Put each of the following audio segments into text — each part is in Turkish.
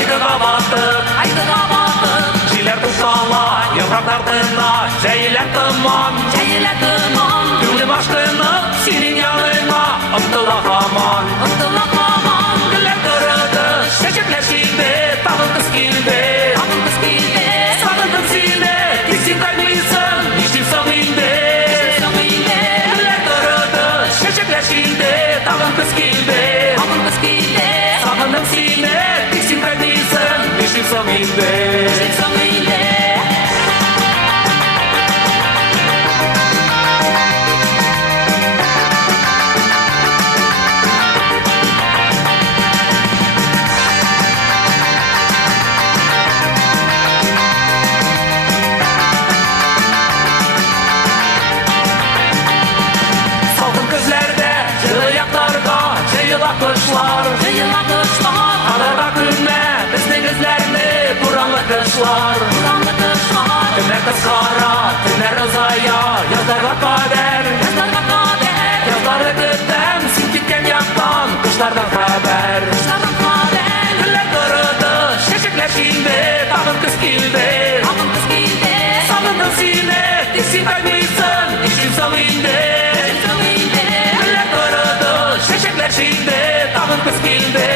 Айдыға батып Жилер тұтала Евраптардына Жәйіләттыман Күңлім ашқынып Сенің яныңа Ұмтыла хаман Гүллер тұрыды Шешеклер шилде Тағын қыз килде Сағындым сине Тексен қаймайсың Ништейсің инде Гүллер тұрыды Шешеклер шилде Тағын қыз килде Сағындым сине Тексен қаймайсың Ништейсің инде Тоннэр қысқара, Тоннэр ұзая, Яздарға қадер Яздары күттім, сен кеткен яқтан Құштардан хабар Гүллер тұрыды, шешеклер шилде Тағын қыз килде Сағындым сине, тек сен қаймайсың Ништейсің инде Гүллер тұрыды, шешеклер шилде Тағын қыз килде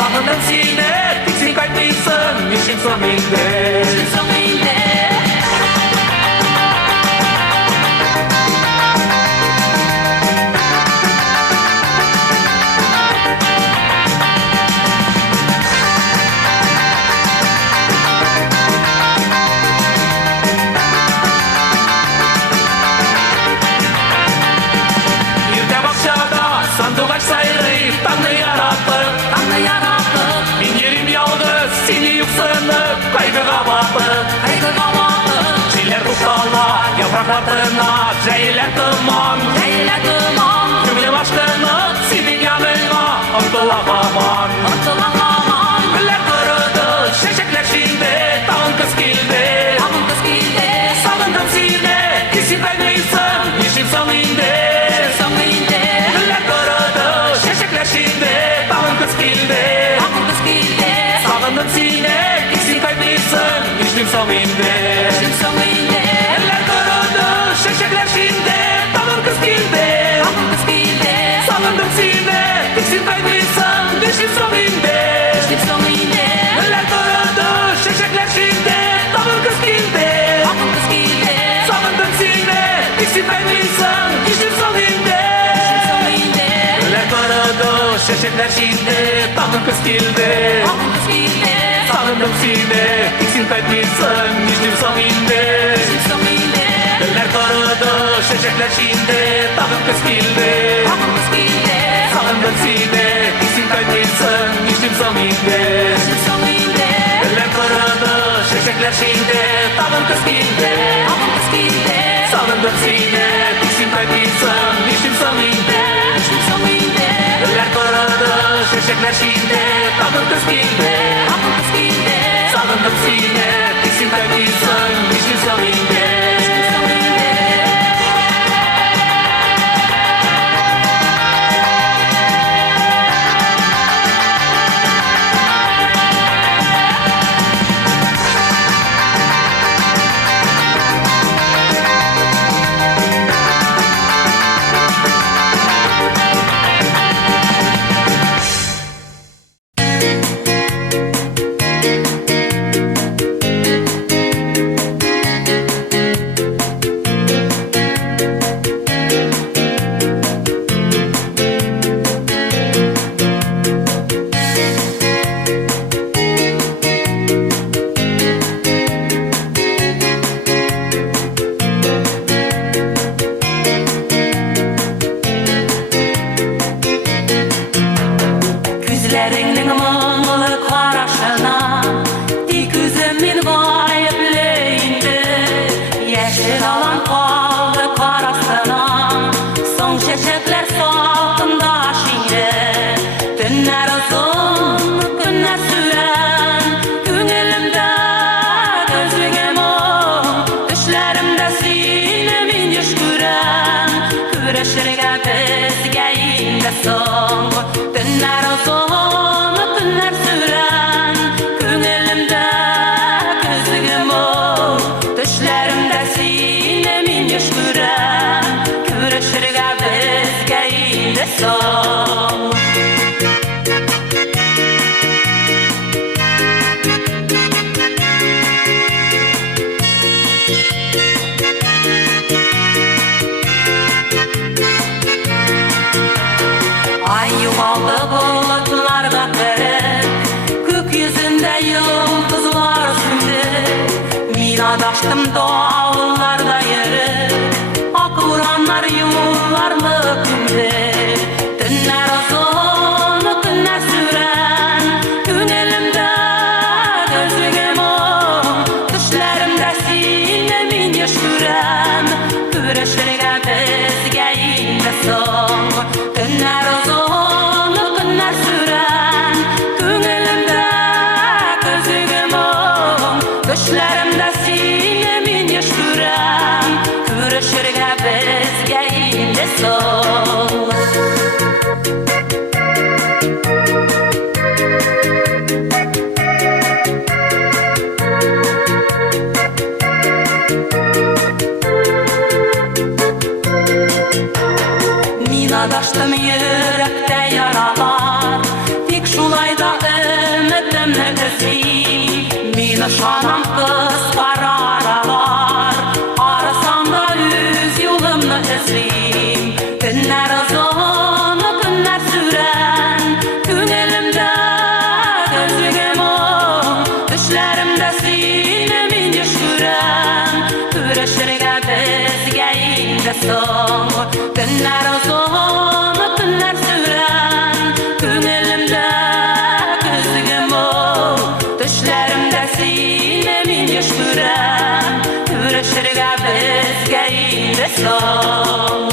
Сағындым сине, тек сен қаймайсың Ништейсің инде Сайрый, таңны яратып Мен ерім ялғыз, сені юқсынып Қайғыға батып Желер құстала, япрақтарына Жәйіләттыман Көңлім ашқынып, сенің яныңа Ұмтыла хаман Гүллер тұрыды, шешеклер шилде Тағын қыз килде Сағындым сине, тексен қаймайсың Ништейсің инде Сағындым сине, тексен қаймайсың Ништейсің инде Гүллер тұрыды, шешеклер шилде Тағын қыз килде Сағындым сине, тексен қаймайсың Ништейсің инде Гүллер тұрыды, шешеклер шилде Тағын қыз килде Сағындым сине, тексен қаймайсың Ништейсің инде Гүллер тұрыды, шешеклер шилде Тағын қыз килде Сағындым сине, тексен қайтмайсың Ништейсің инде Гүллер тұрыды, шешеклер шилде Тағын қыз килде Сағындым сине, тексен қайтмайсың Ништейсің инде Гүллер тұрыды, шешеклер шилде Тағын қыз килде Сағындым сине, тексен қайтмайсың Ништейсің инде Гүллер тұрыды, шешеклер шилде Тағын қыз килде Сағындым сине, тексен қаймайсың Ништейсің инде yıldızlar sünde min adaştım dağlarda yürü ak uranlar yollarlı kümde tünler ozın tünler süren künelемдэ gözügem on düşlerimde sine min yaşürem küreşerge bizge inde son tünler ozın tünler süren künelемдэ gözügem on düşlerimde sine min yaşürem küreşerge bizge inde son Adaştım yürekte yaralar Tek şulayda ümitimle özleyim Mini şanam kız kara aralar Arasam da yüz yolumla özleyim Günler uzun, günler süren Künelемдэ gözügem on Düşlerimde sine min yaşürem Küreşerge bizge inde son Günler uzun, günler süren Künelемдэ gözügem on Düşlerimde sine min yaşürem Küreşerge bizge inde son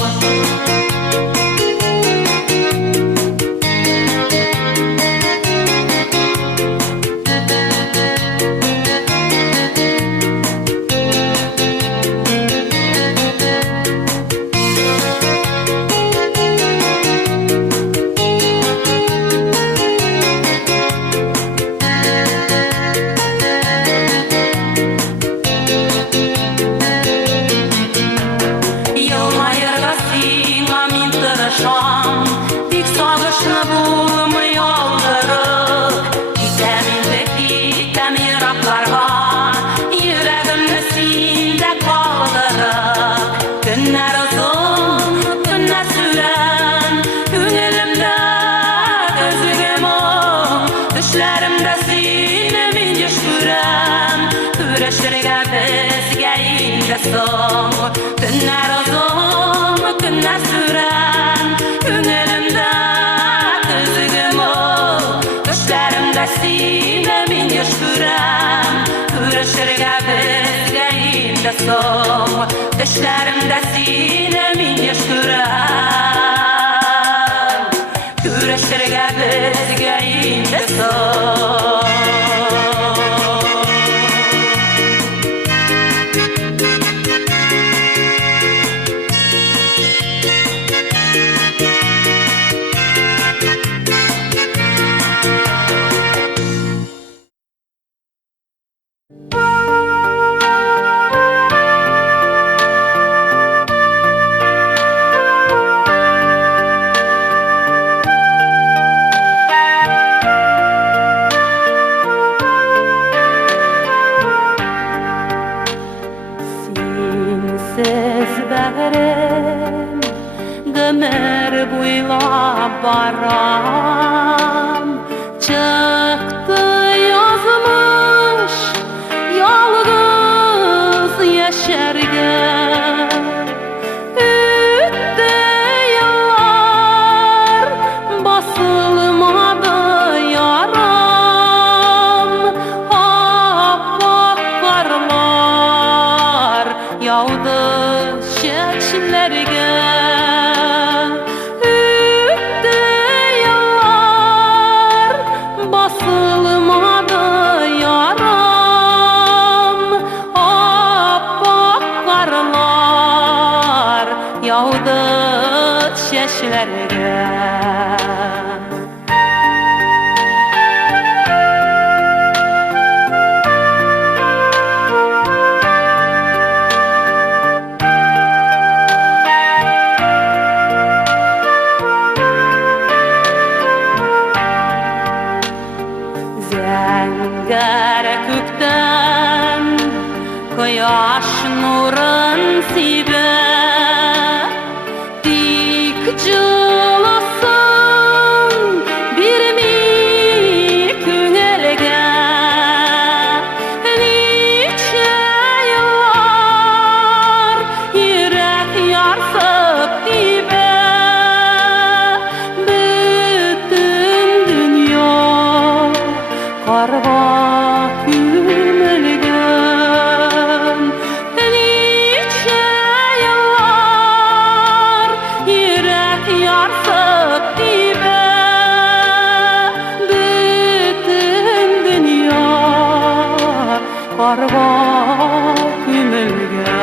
Dik sağışını bulmuyor yıldırık Gizeminde gittem yıraklarga Yüreğimde sinde kaldırık Günler uzun, günler süren Künelемдэ gözügem on Düşlerimde sine min yaşürem Küreşerge bizge inde son Günler uzun, günler süren Künelемдэ gözügem on Düşlerimde sine min yaşürem Küreşerge bizge inde son Düşlerimde sine min yaşürem Küreşerge bizge inde son Sинсез bägirem Gımır buylap baram Çıktı Язмыш Yalgız yaşэргэ Üttü yıllar Basılmadı yaram Appak karlar Yağdı çeçlerge Üttü yıllar Basılmadı yaram Appak karlar Yağdı çeçlerge Zengara kökten Koyaş nurun sibe Dik cılasın Bir mi künelge karga kümelgen nice yıllar yürek yarsıp dibe bütün dünya karga kümelgen.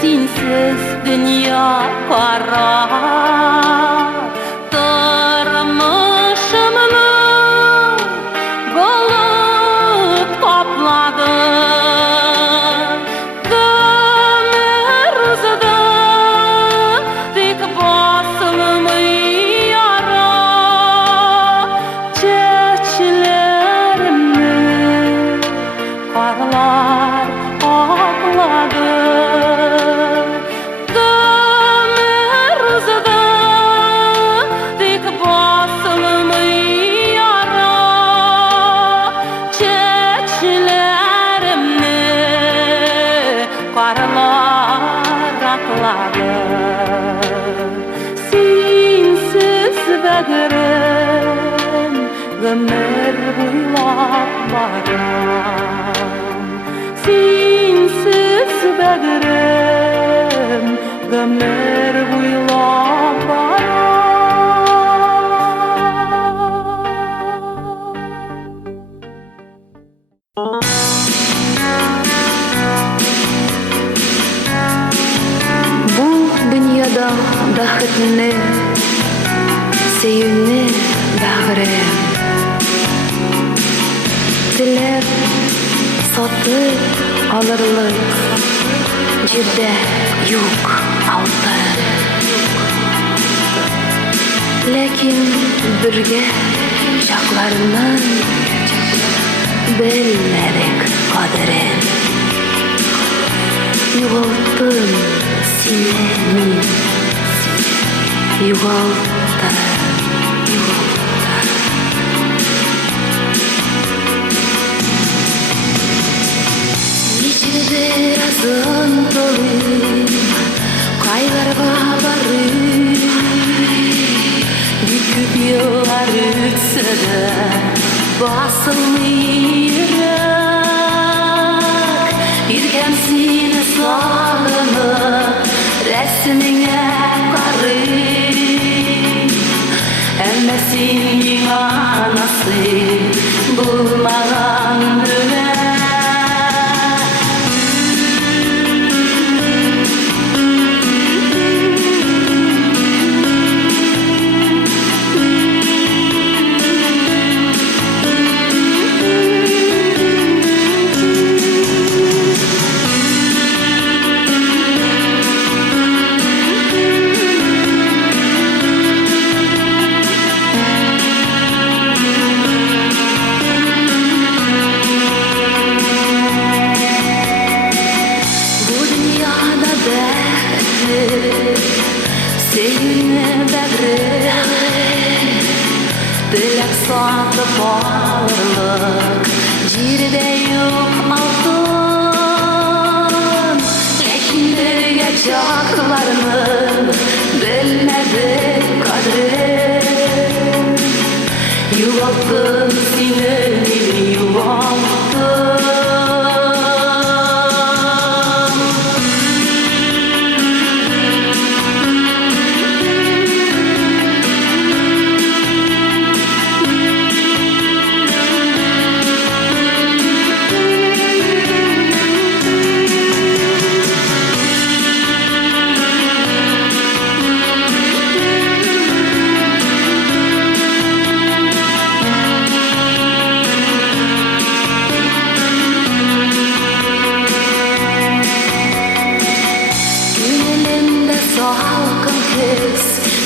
Синсез dünya kara Tırmışımını bulut kapladı Dönür uzadı dik basılımı yara Çeçilerimni karlar akladı Sинсез бәгірім Гөмір бұйлап барам Синсез бәгірім Гөмір бұйлап Бу дөньяда бәхетне, сөюне бәгърем. Теләп, сатып алырлык, җирдә юк алтын. Ләкин бергә чакларның белмәдек кадерен. Югалттым сине мин, югалттым. Ничек озын толым, кайларга бары, бик күп еллар үтсә дә басылмый йөрәк. Иркәм сине сагынып, рәсемеңә карый. Әмма син миңа насыйп булмаган бүген. Сатып алырлык җирдә юк алтын. Ләкин бергә чакларның белмәдек кадерен. Югалттым сине мин, югалттым.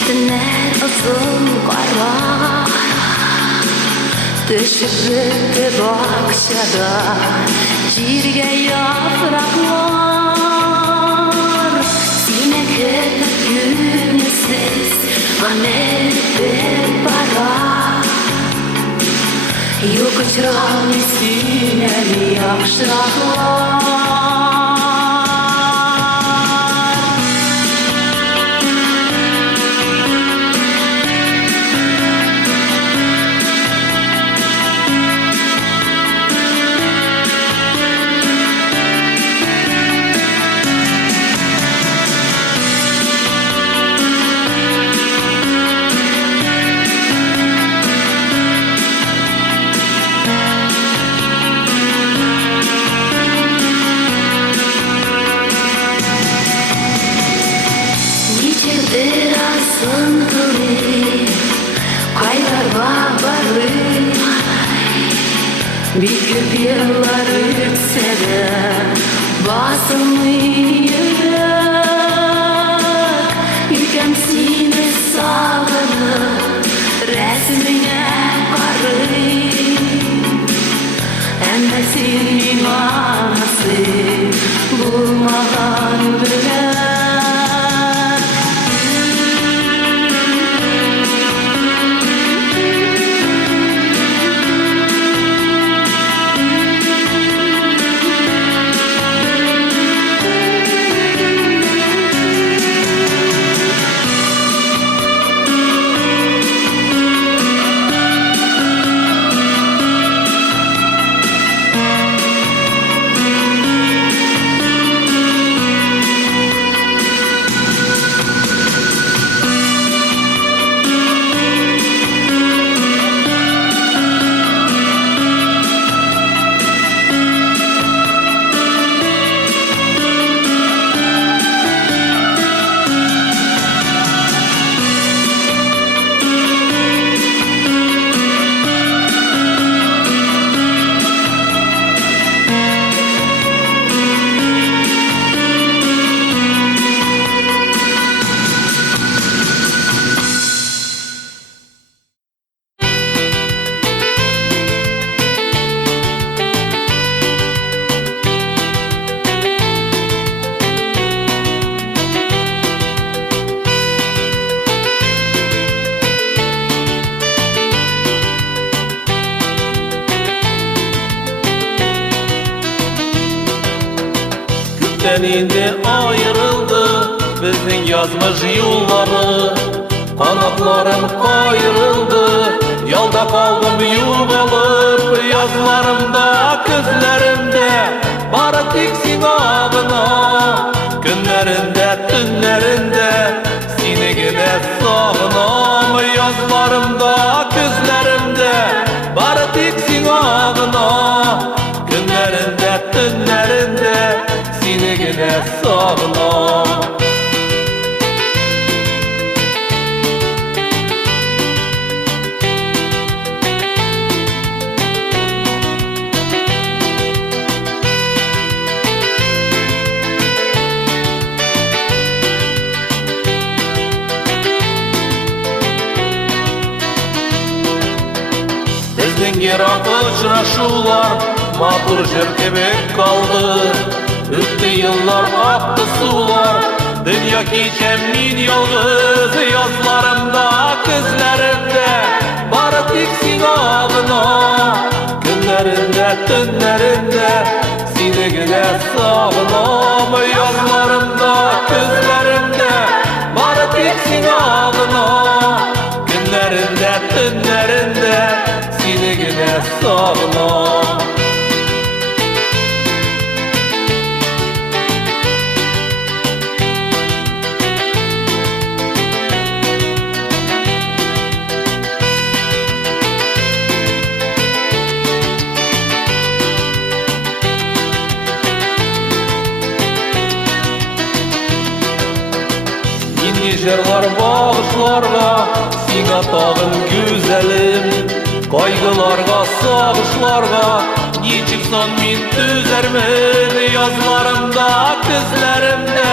Tönner ozın qara Düşürdü bakşada Jirge yapraklar Sine ketip günesiz Gamerdi bara Yok uçrağını sinemi yaxşıraqlar Bары bir köpüyorlar ütse de basılmıyor Ülkem sine sağlanır resmine karıyım Emme senin anası bulmadan bilen Deninde ayrıldı bizim yazmış yolları Kanatlarım ayrıldı Yolda kaldım yuvalıp Yazlarımda közlerimde Bары tiksin ağına Günlerinde tünlerinde Seni gene sağınam Yazlarımda közlerimde Bары tiksin ağına Günlerinde tünlerinde Seni gene sağınam Bizden yirak uçraşular Matur jır kebek kaldı Öttü yıllar aktı sular Dünya geçem min yalğız Yazlarımda közlerimde Bары tiksin ağına Günlerinde tünlerinde Seni gene sağınam Yazlarımda közlerimde Bары tiksin ağına Günlerinde tünlerinde Seni gene sağınam Jırlar bağışlarga Sina Tagın güzelim Kaygılarga, sağışlarga Nичек son min tüzermin Yazlarımda, közlerimde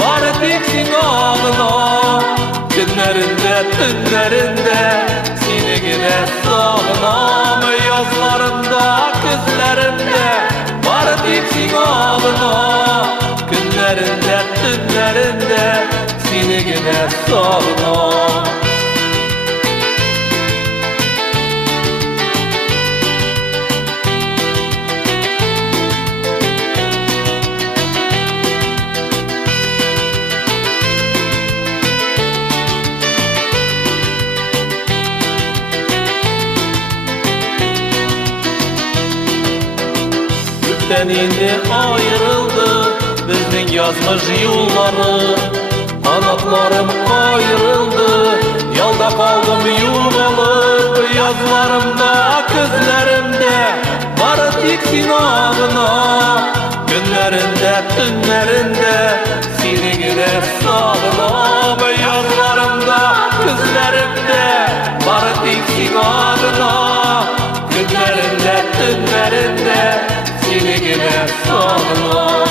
Bары tiksin ağına Günlerin tünlerinde seni gide sağınam yazlarımda kızlarımda var dipsin ağına günlerinde tünlerinde seni gide sağınam Deninde ayrıldı bizning Язмыш yolları Kanatlarım ayrıldı Yolda kaldım yuvalıp Yazlarımda közlerimde Bары tiksin ağına Günlerinde tünlerinde Seni gider sağınam Yazlarımda közlerimde Bары tiksin ağına Günlerinde tünlerinde Seni gider sağınam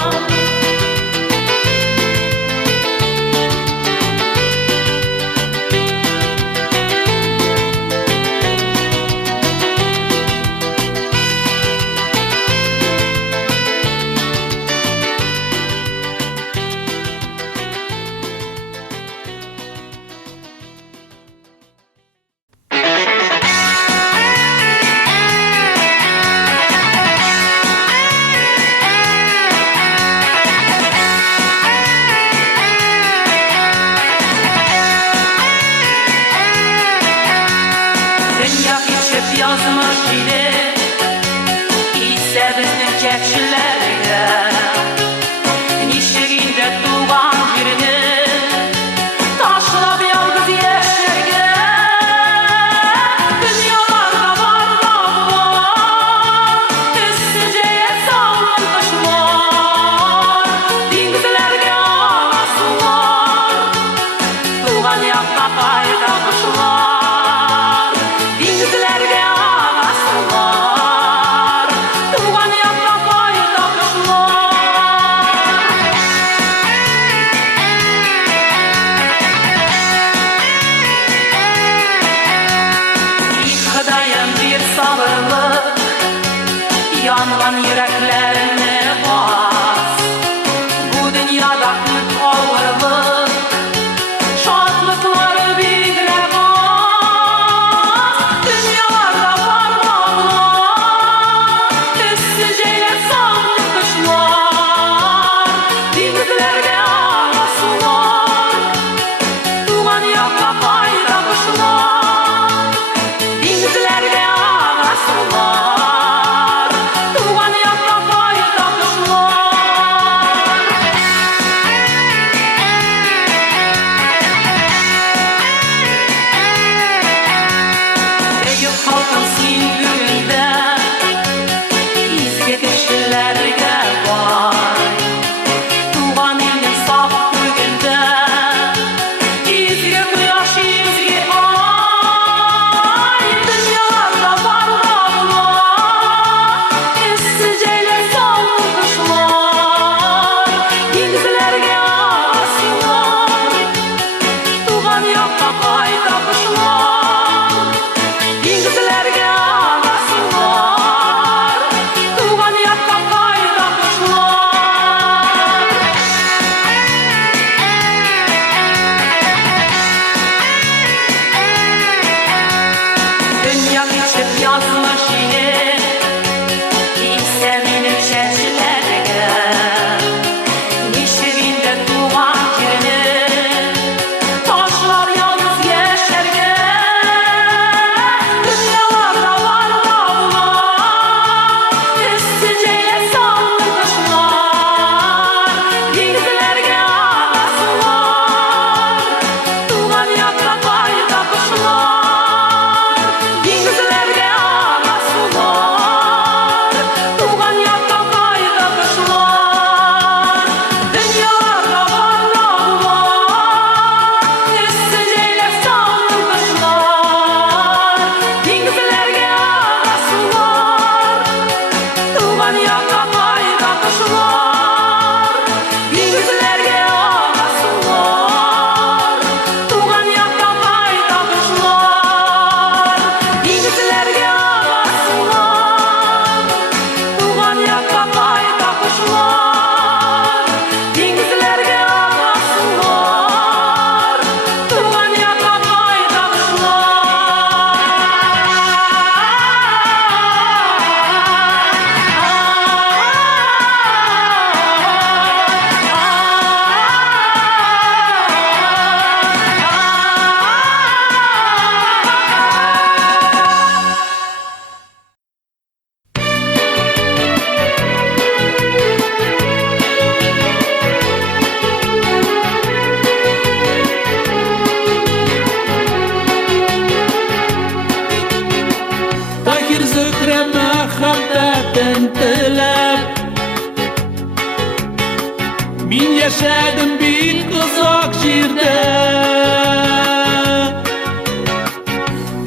yaşadım bir uzak жерде.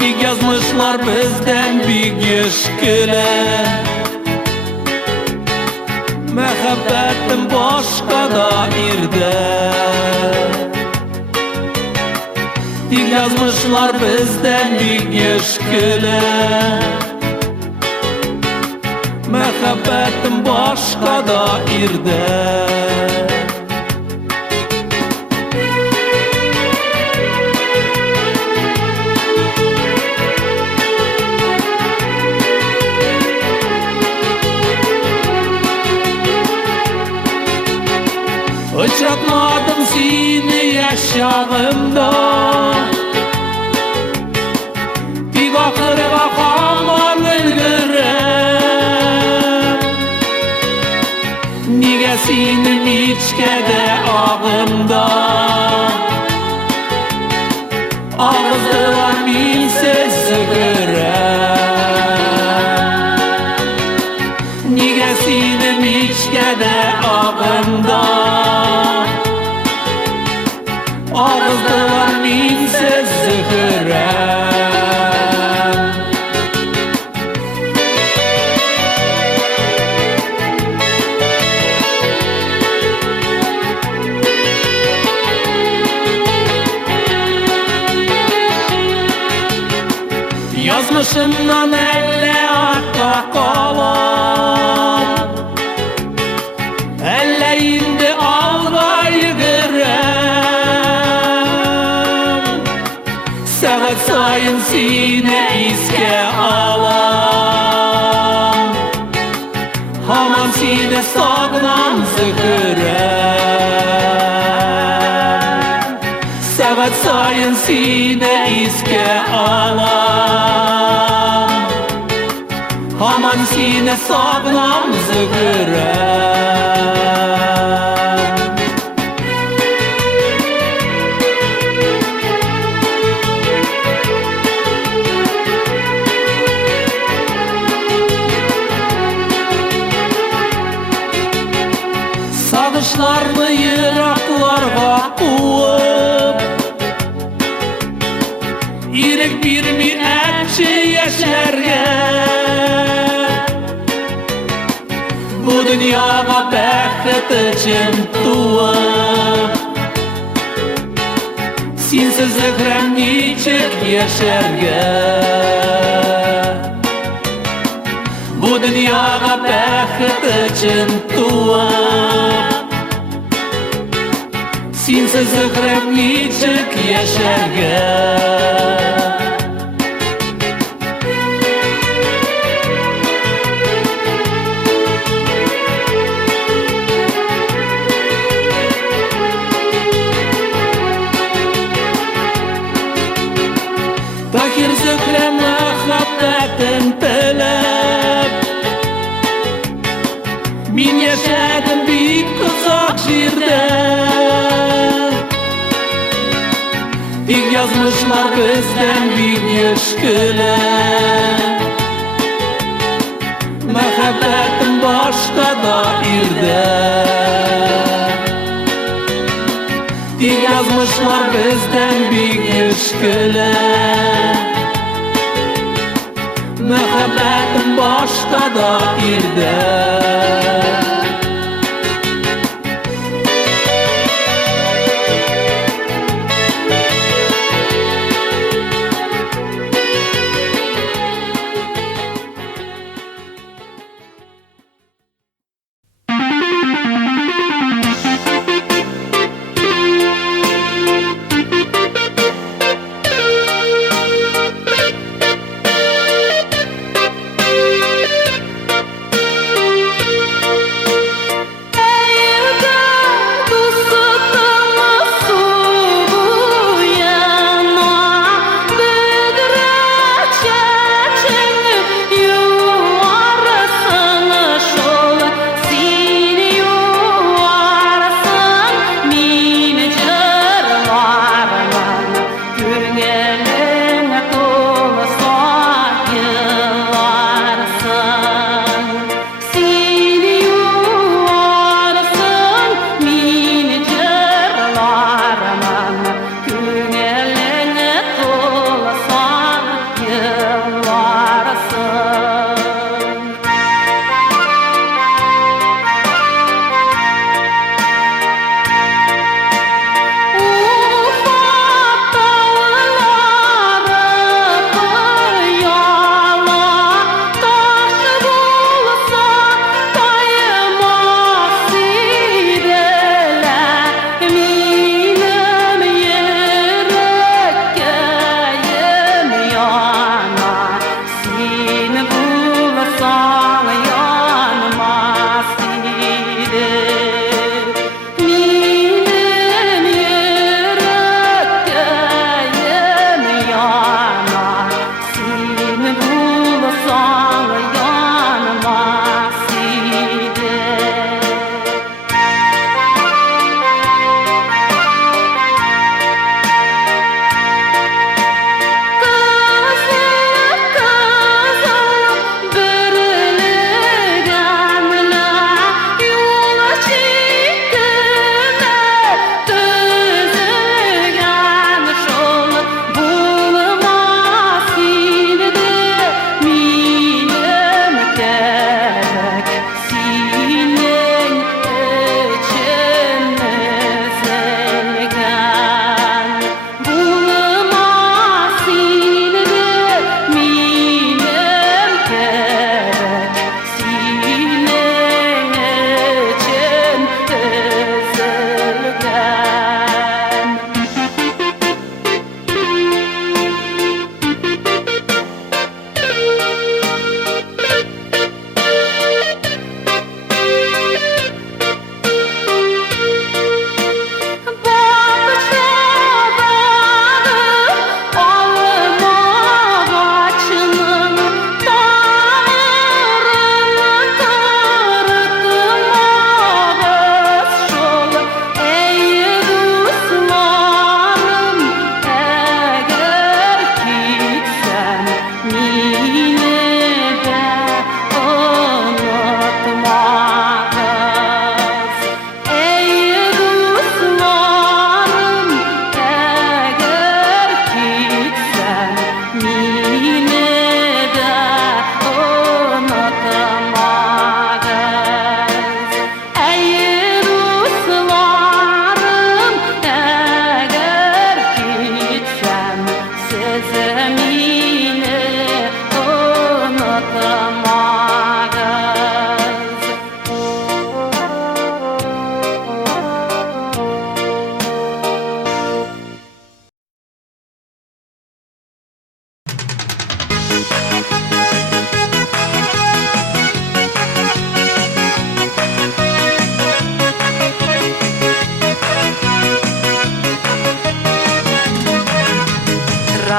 Big yazmışlar bizden big eşkile. Muhabbetim başka dairde. Big yazmışlar bizden big eşkile. Muhabbetim başka dairde. Uçratmadım seni yaşamımda. Dik ahırga hamon ülgürüm. Nige seni niçkede ağımda. Ağızdılar minsiz zıgırım. Nige seni niçkede ağımda. Ağızdılar minsiz zıgırım. Yazmışımdan elle arka kalan. Elle indi alga yıgırım. Saat sayın sine izge alan. Hamon sine sağlam zıgırım. Saat sayın sine izge alan. Hamon sine sağlam zıgırım. Sağışlarını yıraklarga kuup. İrek bir mi etçi yaşэргэ. Bu dünyaya bäxet için tuup. Sинсез nичек яшэргэ. Bu dünyaya bäxet için tuup. Синсез nичек яшэргэ. Tahir zıkrem muhabbetin tilep. Min yaşadım bir uzak жерде. Big yazmışlar bizden bir eşkile. Muhabbetim başka dairde. Big yazmışlar bizden bir eşkile. Muhabbetim başka dairde.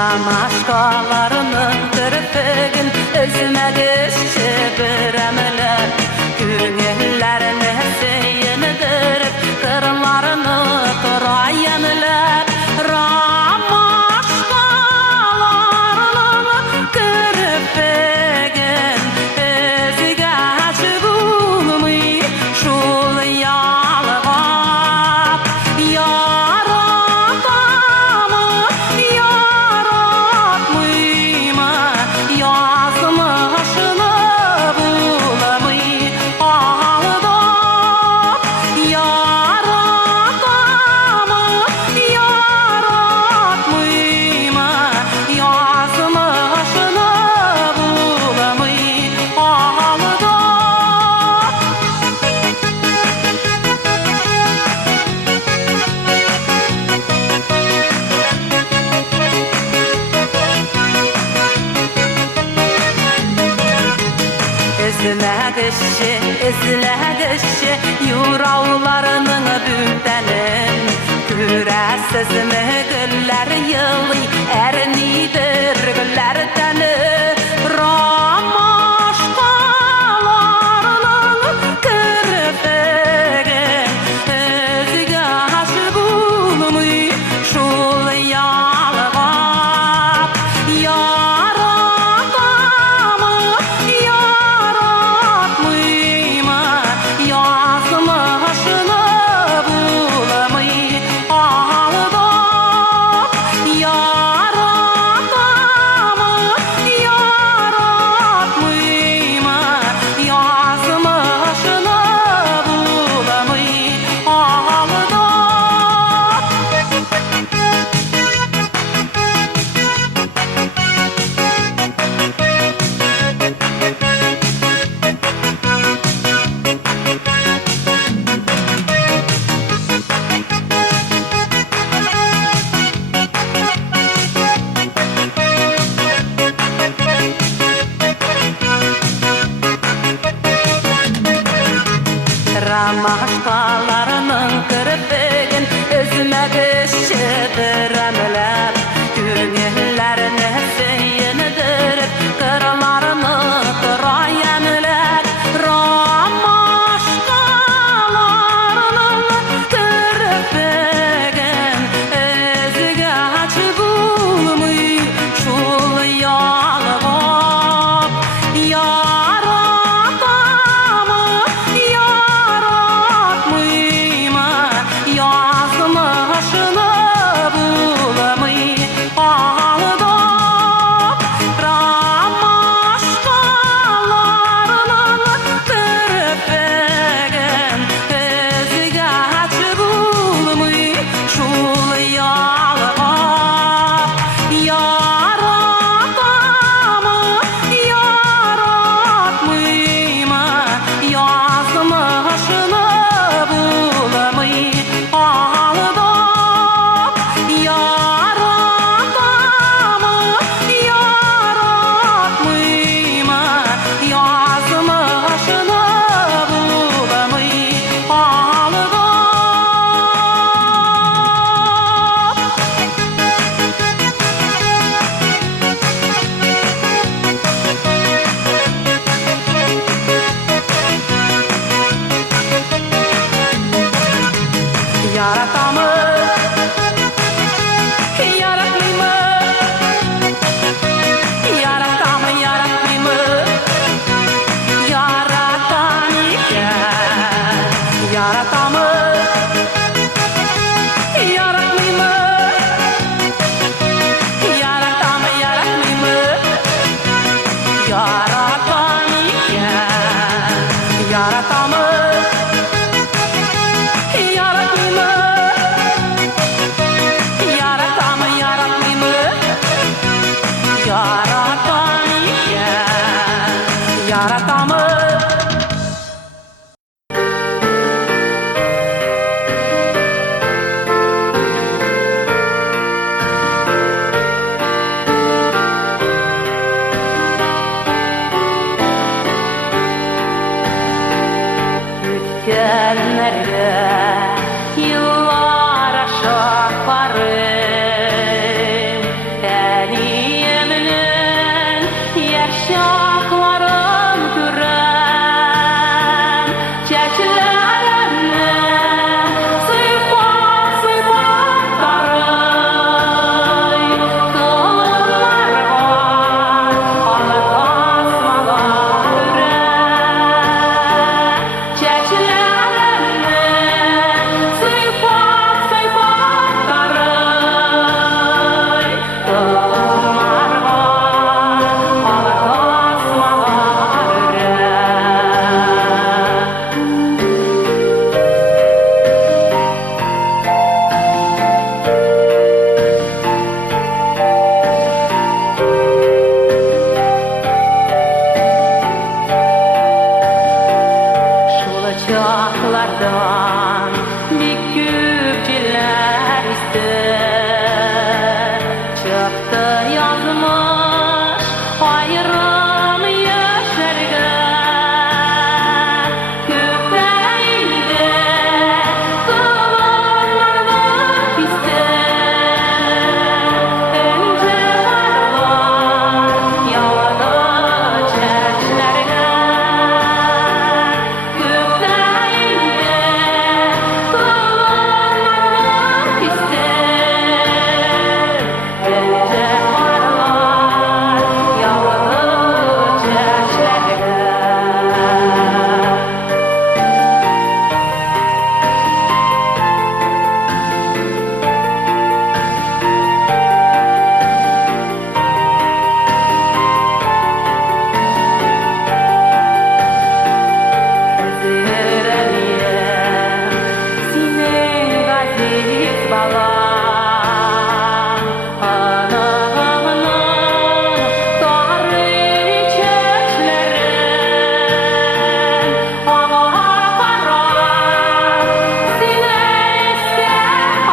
Ромашкаларының кірпігін өзіме кешсе біремілер Күңелләріне сейіндіріп қырларыны тұрайынылар Ромашкаларының кірпігін өзіге чүгілмей шул ялғап Яратамы, яратмыймы, язмышыны буламый алдап Яратамы, яратмыймы, язмышыны буламый алдап Izlәгіші юрауларының бүктәнін Күрәсіз мүгілләр йылый әрнидір гүлләр тәні Ромашкаларының кірпігін өзіге чүгілмей шул ялғап Яратамы, яратмыймы, язмышыны буламый алдап Яратамы, яратмыймы, язмышыны буламый алдап Ромашкаларының кірпігін өзіме кешсе біремілер Күңелләріне сейіндіріп қырларыны тұрайынылар Ромашкаларының кірпігін өзіге чүгілмей шул ялғап Яратамы, яратмыймы, язмышыны буламый алдап Ромашкаларының кірпігін өзіге чүгілмей шул ялғап Яратамы, яратмыймы, язмышыны буламый алдап Яратамы, яратмыймы, язмышыны буламый алдап Яратамы, яратмыймы, яратамы, яратмыймы, яратам икән. Яратамы, яратмыймы, яратамы, яратмыймы, яратам икән. Яратамы, яратмыймы, салам анамның сары чәчләрен аңа қарап сине еске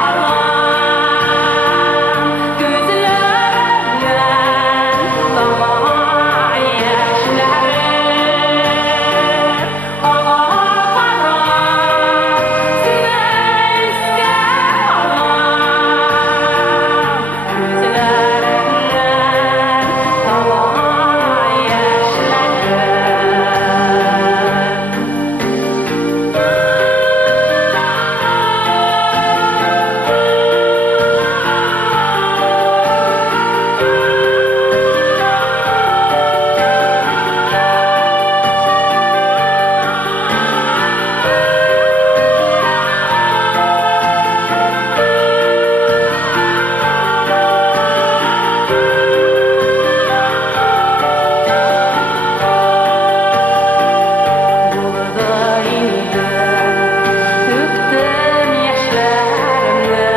алам күзләреңнән тамар яшьләре аңа қарап сине еске алам күзләреңнән тамар яшьләре Булды инде үктем яшьләремне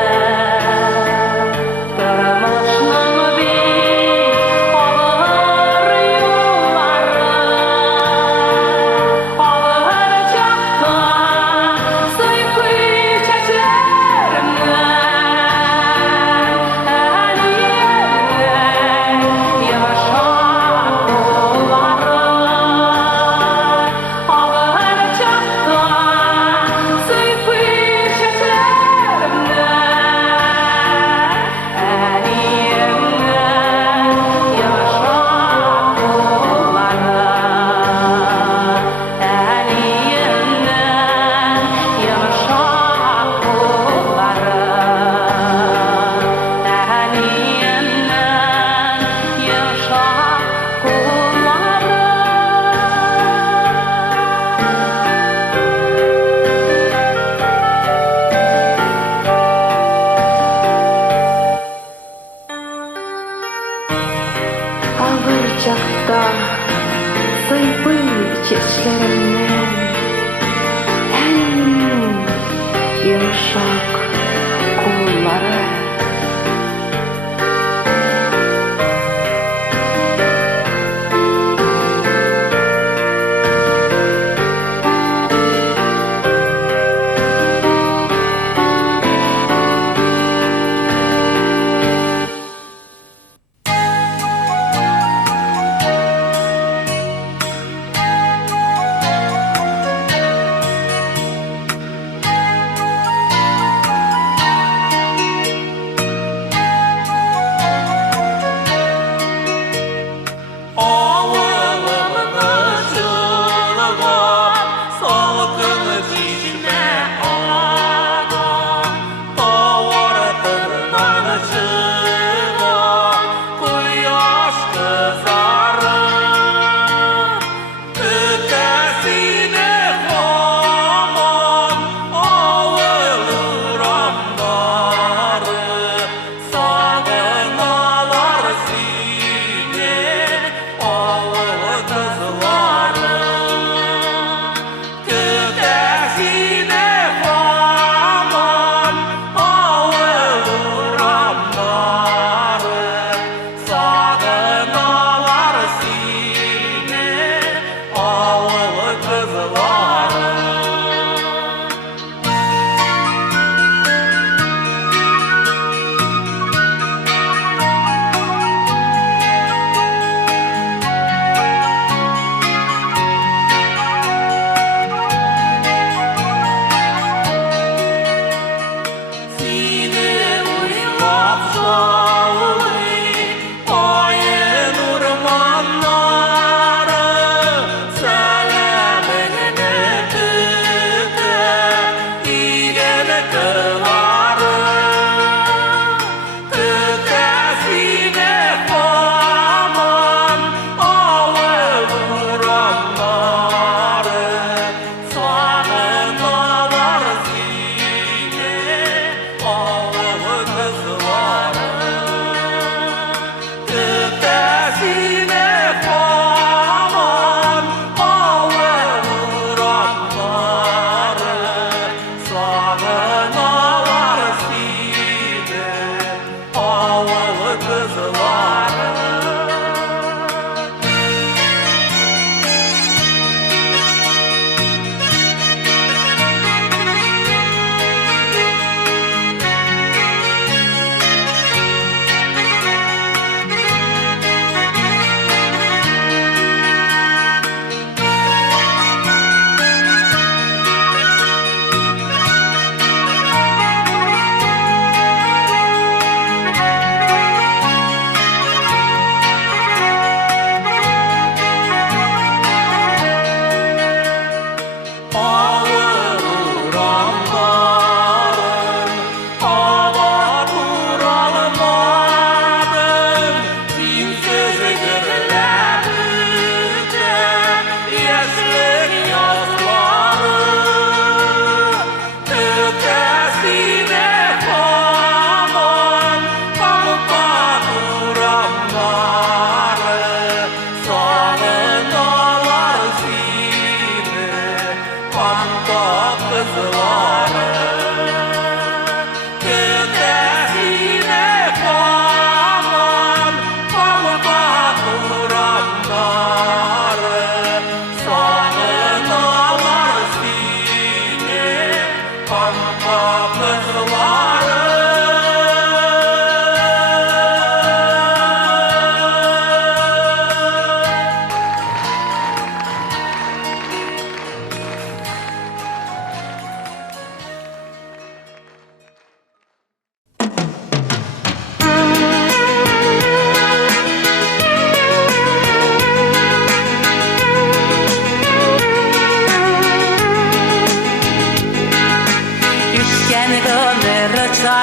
тормышның бик авыр юллары авыр чакта сыйпый чәчләремнән әниемнен йомшак куллары авыр чакта сыйпый чәчләремнән әниемнен йомшак куллары әниемнен йомшак куллары әниемнен йомшак куллары Авыр чакта сыйпый чәчләремнән әниемнен йомшак куллары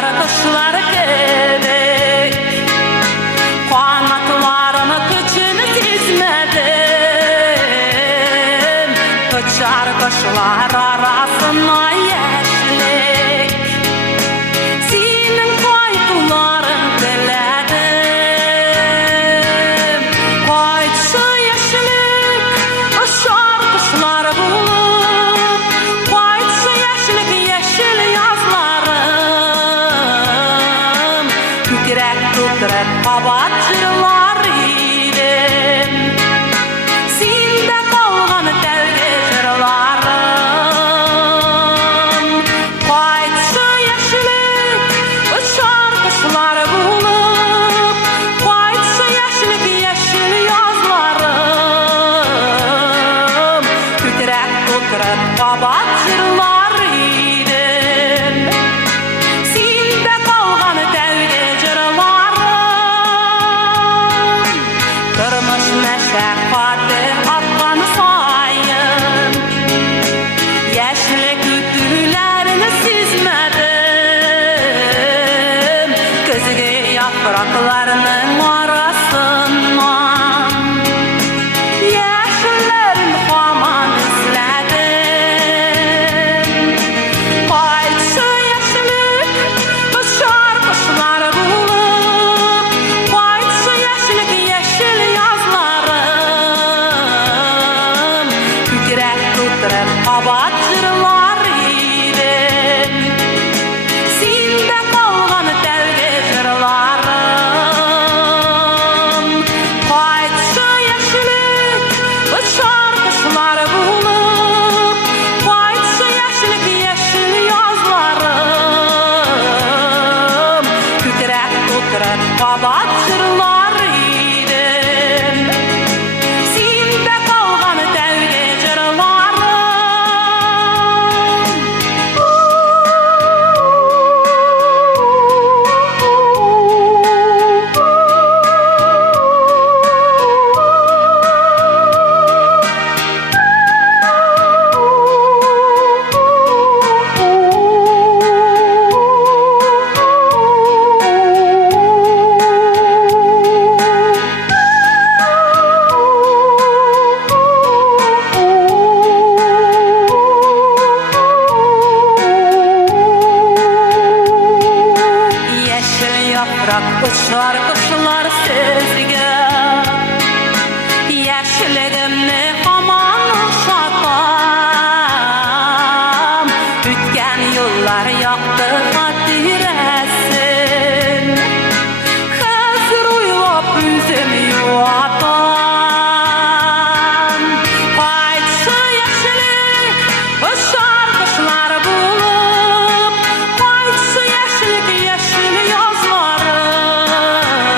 kuşlar gerek. Kanatlarını küçünü dizmedim. Uçar kuşlar arasına yeşlik. Senin koyduların diledim. Koydu yeşlik, uçar kuşlar bulup. Koydu yeşlik, yeşil yazlarım. Kükrek tutrek kabat jırlar idim. Sinde kalgan devge jırlarım. Koydu yeşlik, uçar kuşlar bulup. Koydu yeşlik, yeşil yazlarım. Kükrek tutrek kabat jırlar idim. Sinde kalgan devge jırlarım. Kırmış meşakkatı atkan sayın. Yeşlik ütülerini sizmedim. Gözüge yapraklarının arasından. Yeşillerin haman izledim. Koydu yeşlik, uçar kuşlar bulup. Koydu yeşlik, yeşil yazlarım. Kükrek tutrep kabat jırlar idim. Sinde kalgan devge jırlarım. Koydu yeşlik, uçar kuşlar bulup. Koydu yeşlik, yeşil yazlarım. Kükrek tutrep kabat jırlar idim. Sinde kalgan devge jırlarım. Yeşil yaprak uçar kuşlar sizge. Yeşiligimni haman uşatam. Ütken yıllar yaktı hatiresin. Hazır uylap üzüm yuvatam. Koydu yeşlik, uçar kuşlar bulup. Koydu yeşlik, yeşil yazlarım.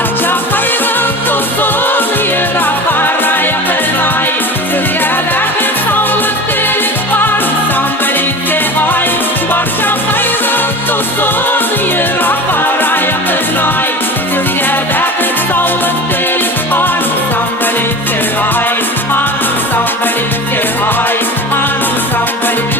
Barça kaygın tutsun yıraklara yakınay Sürgedeki sağlık delik varsan birlikte ay Barça kaygın tutsun yıraklara yakınay Sürgedeki sağlık delik varsan birlikte ay Ansan birlikte ay Ansan birlikte